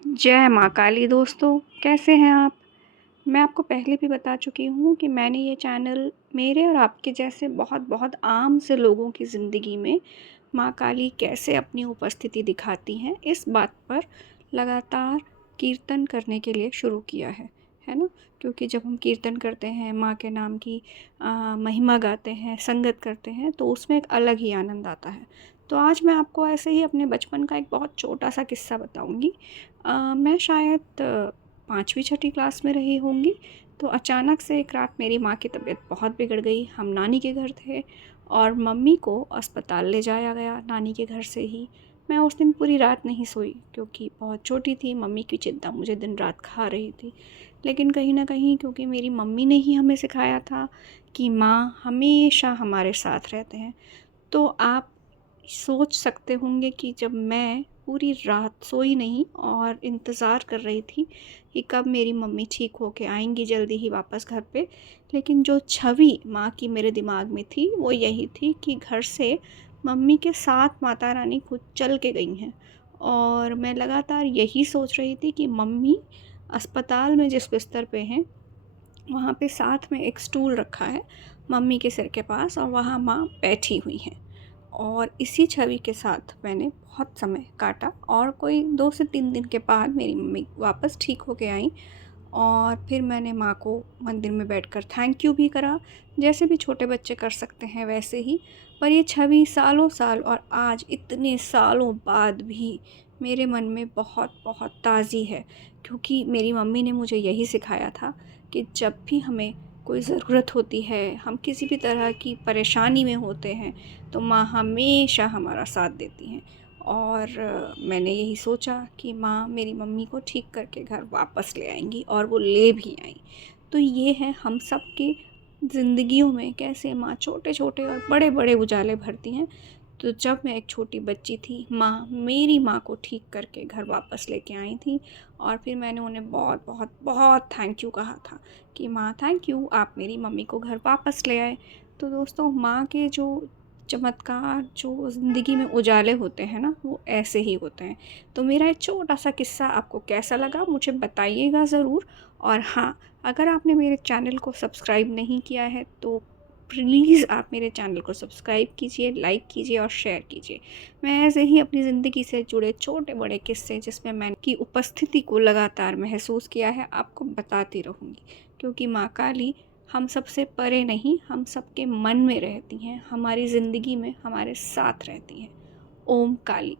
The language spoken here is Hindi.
जय माँ काली दोस्तों, कैसे हैं आप। मैं आपको पहले भी बता चुकी हूँ कि मैंने ये चैनल मेरे और आपके जैसे बहुत बहुत आम से लोगों की ज़िंदगी में माँ काली कैसे अपनी उपस्थिति दिखाती हैं, इस बात पर लगातार कीर्तन करने के लिए शुरू किया है ना। क्योंकि जब हम कीर्तन करते हैं, माँ के नाम की महिमा गाते हैं, संगत करते हैं, तो उसमें एक अलग ही आनंद आता है। तो आज मैं आपको ऐसे ही अपने बचपन का एक बहुत छोटा सा किस्सा बताऊँगी। मैं शायद 5वीं छठी क्लास में रही होंगी, तो अचानक से एक रात मेरी माँ की तबीयत बहुत बिगड़ गई। हम नानी के घर थे और मम्मी को अस्पताल ले जाया गया नानी के घर से ही। मैं उस दिन पूरी रात नहीं सोई क्योंकि बहुत छोटी थी, मम्मी की चिंता मुझे दिन रात खा रही थी। लेकिन कहीं न कहीं क्योंकि मेरी मम्मी ने ही हमें सिखाया था कि माँ हमेशा हमारे साथ रहते हैं, तो आप सोच सकते होंगे कि जब मैं पूरी रात सोई नहीं और इंतज़ार कर रही थी कि कब मेरी मम्मी ठीक होके आएँगी जल्दी ही वापस घर पे, लेकिन जो छवि माँ की मेरे दिमाग में थी वो यही थी कि घर से मम्मी के साथ माता रानी खुद चल के गई हैं। और मैं लगातार यही सोच रही थी कि मम्मी अस्पताल में जिस बिस्तर पे हैं, वहाँ पे साथ में एक स्टूल रखा है मम्मी के सिर के पास और वहाँ माँ बैठी हुई हैं। और इसी छवि के साथ मैंने बहुत समय काटा और कोई 2 से 3 दिन के बाद मेरी मम्मी वापस ठीक हो के आईं। और फिर मैंने माँ को मंदिर में बैठकर थैंक यू भी करा, जैसे भी छोटे बच्चे कर सकते हैं वैसे ही। पर ये छवि सालों साल और आज इतने सालों बाद भी मेरे मन में बहुत बहुत ताज़ी है, क्योंकि मेरी मम्मी ने मुझे यही सिखाया था कि जब भी हमें कोई ज़रूरत होती है, हम किसी भी तरह की परेशानी में होते हैं, तो माँ हमेशा हमारा साथ देती हैं। और मैंने यही सोचा कि माँ मेरी मम्मी को ठीक करके घर वापस ले आएँगी और वो ले भी आईं। तो ये है हम सब की ज़िंदगियों में कैसे माँ छोटे-छोटे और बड़े-बड़े उजाले भरती हैं। तो जब मैं एक छोटी बच्ची थी, माँ मेरी माँ को ठीक करके घर वापस लेके आई थी और फिर मैंने उन्हें बहुत, बहुत, बहुत थैंक यू कहा था कि माँ थैंक यू, आप मेरी मम्मी को घर वापस ले आए। तो दोस्तों, माँ के जो चमत्कार जो ज़िंदगी में उजाले होते हैं ना, वो ऐसे ही होते हैं। तो मेरा एक छोटा-सा किस्सा आपको कैसा लगा मुझे बताइएगा ज़रूर। और हाँ, अगर आपने मेरे चैनल को सब्सक्राइब नहीं किया है तो प्लीज़ आप मेरे चैनल को सब्सक्राइब कीजिए, लाइक कीजिए और शेयर कीजिए। मैं ऐसे ही अपनी ज़िंदगी से जुड़े छोटे-बड़े किस्से जिसमें मैंने की उपस्थिति को लगातार महसूस किया है, आपको बताती रहूँगी। क्योंकि माँ काली हम सबसे परे नहीं, हम सबके मन में रहती हैं, हमारी ज़िंदगी में हमारे साथ रहती हैं। ओम काली।